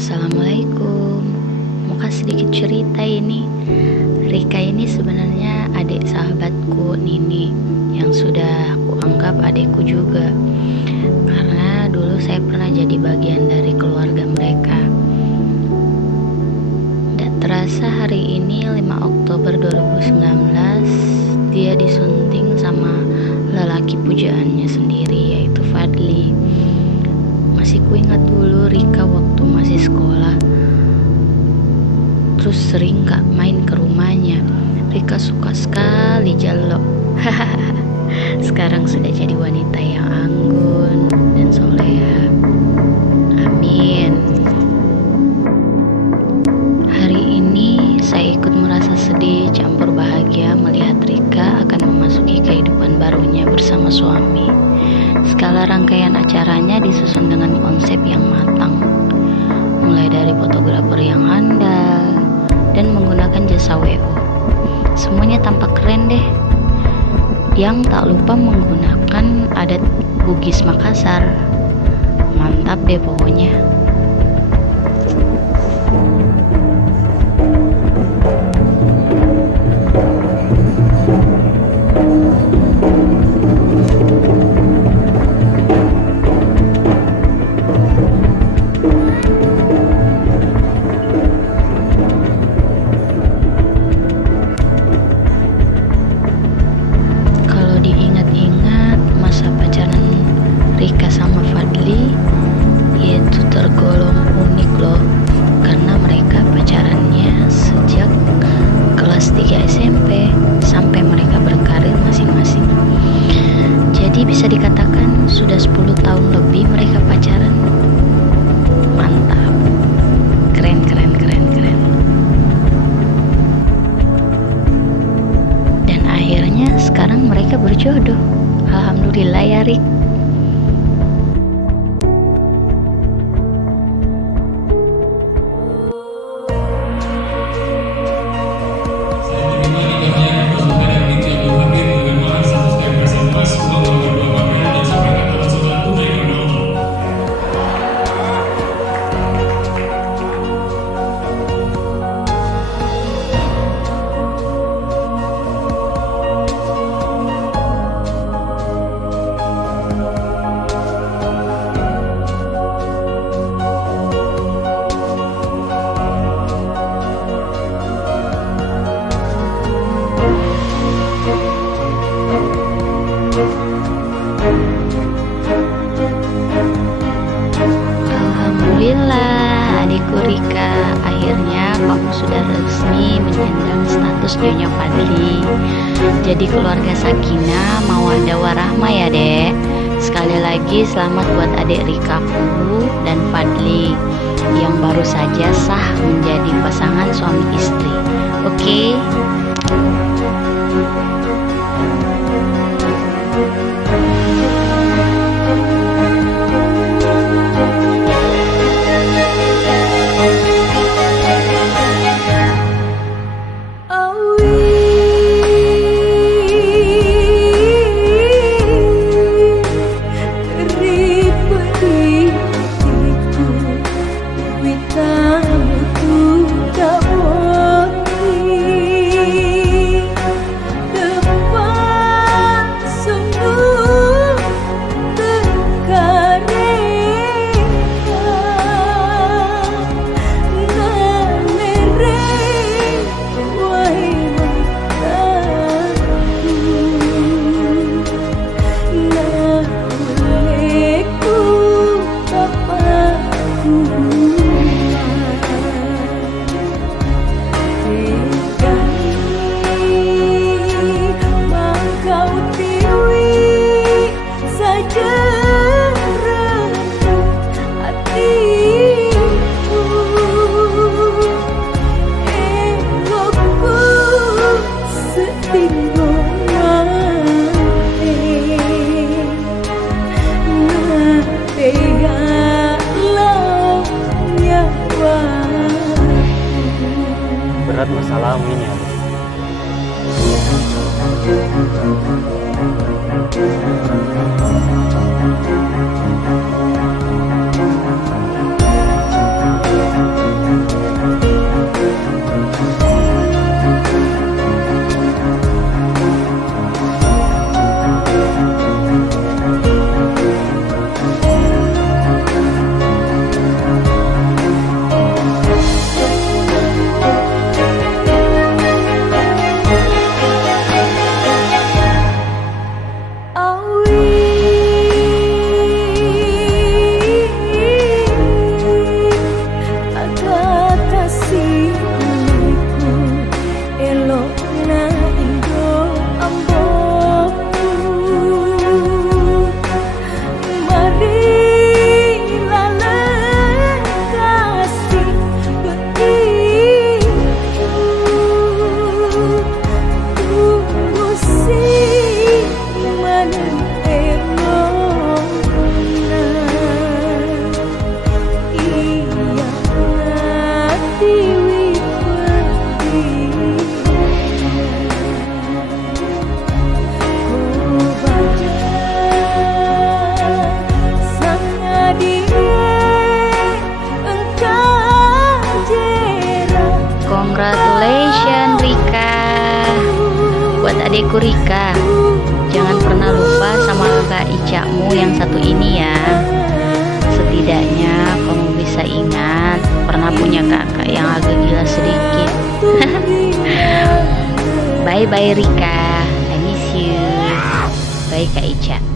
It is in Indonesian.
Assalamualaikum. Mau kasih sedikit cerita ini. Rika ini sebenarnya adik sahabatku Nini, yang sudah kuanggap adikku juga. Karena dulu saya pernah jadi bagian dari keluarga mereka. Tidak terasa hari ini 5 Oktober 2019 dia disunting sama lelaki pujaannya sendiri, yaitu Fadli. Masih kuingat dulu Rika waktu masih sekolah, terus sering Kak main ke rumahnya. Rika suka sekali jalok. Sekarang sudah jadi wanita yang anggun dan soleha. Amin. Hari ini saya ikut merasa sedih campur bahagia melihat Rika akan memasuki kehidupan barunya bersama suami. Segala rangkaian acaranya disusun dengan konsep yang matang, mulai dari fotografer yang handal dan menggunakan jasa WO. Semuanya tampak keren deh. Yang tak lupa menggunakan adat Bugis Makassar. Mantap deh pokoknya. Rika sama Fadli itu tergolong unik loh, karena mereka pacarannya sejak kelas 3 SMP sampai mereka berkarir masing-masing. Jadi bisa dikatakan sudah 10 tahun lebih mereka pacaran. Mantap. Keren. Dan akhirnya sekarang mereka berjodoh. Alhamdulillah ya Rik. Alhamdulillah adikku Rika, akhirnya kamu sudah resmi menyandang status Nyonya Fadli. Jadi keluarga sakinah mawaddah warahmah ya dek. Sekali lagi selamat buat adik Rikaku dan Fadli yang baru saja sah menjadi pasangan suami istri. Oke? Berat masalahmu ini ya. adekku Rika. Jangan pernah lupa sama kakak Icamu yang satu ini ya. Setidaknya kamu bisa ingat pernah punya kakak yang agak gila sedikit. Bye bye Rika, I miss you. Bye Kak Ica.